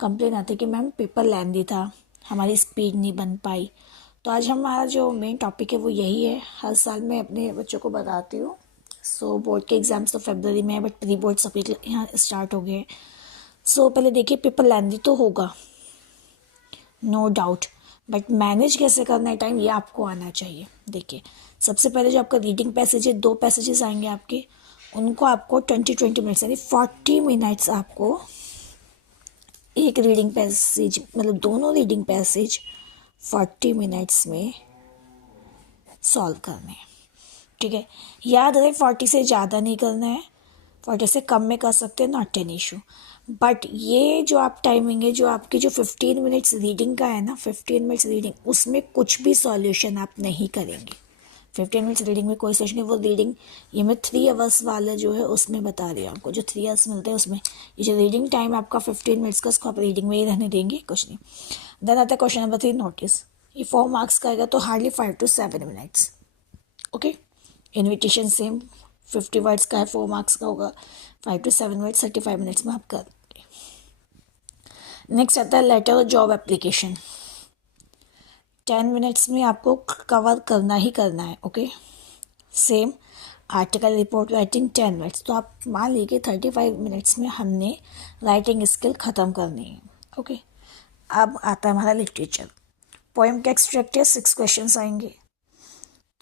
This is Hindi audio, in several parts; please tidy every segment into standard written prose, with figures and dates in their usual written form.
कंप्लेन आती है कि मैम पेपर लेंदी था, हमारी स्पीड नहीं बन पाई। तो आज हमारा जो मेन टॉपिक है वो यही है। हर साल मैं अपने बच्चों को बताती हूँ। सो बोर्ड के एग्ज़ाम्स तो फरवरी में है, बट प्री बोर्ड सबके यहाँ स्टार्ट हो गए। सो पहले देखिए, पेपर लेंदी तो होगा, नो डाउट, बट मैनेज कैसे करना है टाइम, ये आपको आना चाहिए। देखिए, सबसे पहले जो आपका रीडिंग पैसेज है, 2 पैसेजेस आएंगे आपके, उनको आपको 20 मिनट्स यानी 40 मिनट्स आपको एक रीडिंग पैसेज, मतलब दोनों रीडिंग पैसेज 40 मिनट्स में सॉल्व करने हैं। ठीक है, याद रहे 40 से ज़्यादा नहीं करना है, 40 से कम में कर सकते हैं, नॉट एन इशू। बट ये जो आप टाइमिंग है, जो आपकी जो 15 मिनट्स रीडिंग का है ना, 15 मिनट्स रीडिंग, उसमें कुछ भी सॉल्यूशन आप नहीं करेंगे। 15 मिनट्स रीडिंग में कोई सेशन नहीं, वो रीडिंग ये मैं 3 आवर्स वाला जो है उसमें बता रही हूँ आपको, जो 3 आवर्स मिलते हैं उसमें ये जो रीडिंग टाइम आपका 15 मिनट्स का, उसको आप रीडिंग में ही रहने देंगे, कुछ नहीं। देन आता है क्वेश्चन नंबर 3, नोटिस। ये 4 मार्क्स का आएगा, तो hardly 5 to 7 minutes. Okay, invitation same 50 words का है, 4 मार्क्स का होगा, 5 to 7 मिनट्स, 35 मिनट्स में आप कर देंगे। नेक्स्ट आता है लेटर और जॉब एप्लीकेशन। 10 मिनट्स में आपको कवर करना ही करना है। Okay, same article report writing 10 minutes, तो आप मान लीजिए 35 मिनट्स में हमने राइटिंग स्किल ख़त्म करनी है। ओके, अब आता है हमारा लिटरेचर। पोएम का एक्सट्रैक्ट है, 6 क्वेश्चंस आएंगे,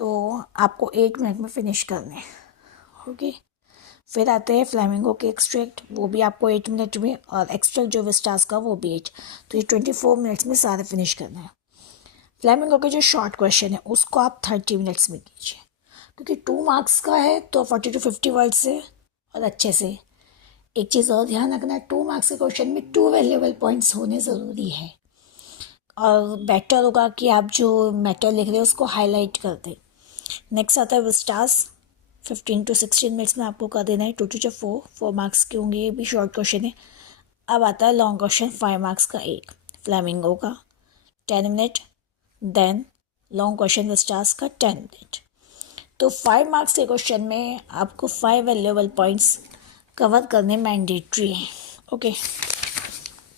तो आपको 8 मिनट में फिनिश करने हैं। ओके, फिर आते हैं फ्लेमिंगो के एक्सट्रैक्ट, वो भी आपको 8 मिनट में, और एक्सट्रैक्ट जो विस्टास का वो भी 8, तो ये 24 मिनट्स में सारे फिनिश करना है। फ्लेमिंगो के जो शॉर्ट क्वेश्चन है उसको आप 30 मिनट्स में कीजिए, क्योंकि 2 मार्क्स का है तो 40 to 50 वर्ड से और अच्छे से। एक चीज़ और ध्यान रखना, 2 मार्क्स के क्वेश्चन में 2 वैल्यूएबल पॉइंट्स होने ज़रूरी है, और बेटर होगा कि आप जो मैटर लिख रहे हो उसको हाईलाइट कर दें। नेक्स्ट आता है विस्टास, 15 to 16 मिनट्स में आपको कर देना है, 2 to 4 मार्क्स के होंगे, ये भी शॉर्ट क्वेश्चन है। अब आता है लॉन्ग क्वेश्चन, 5 मार्क्स का एक, फ्लेमिंगो का 10 minute, then long question vistas का 10 मिनट। तो 5 मार्क्स के क्वेश्चन में आपको 5 वैल्यूएबल पॉइंट्स कवर करने मैंडेटरी हैं। ओके,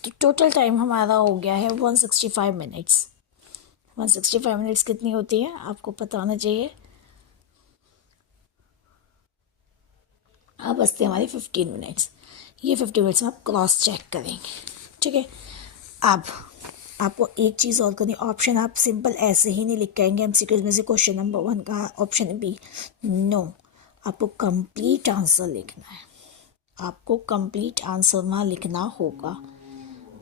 तो टोटल टाइम हमारा हो गया है 165 मिनट्स। 165 मिनट्स कितनी होती है आपको पता होना चाहिए। अब बचते हमारे 15 मिनट्स, ये 50 मिनट्स में आप क्रॉस चेक करेंगे। ठीक है, अब आपको एक चीज़ और करनी, ऑप्शन आप सिंपल ऐसे ही नहीं लिख के आएंगे एमसीक्यूज में से क्वेश्चन नंबर 1 का ऑप्शन बी, नो, आपको कंप्लीट आंसर लिखना है, आपको कंप्लीट आंसर वहाँ लिखना होगा।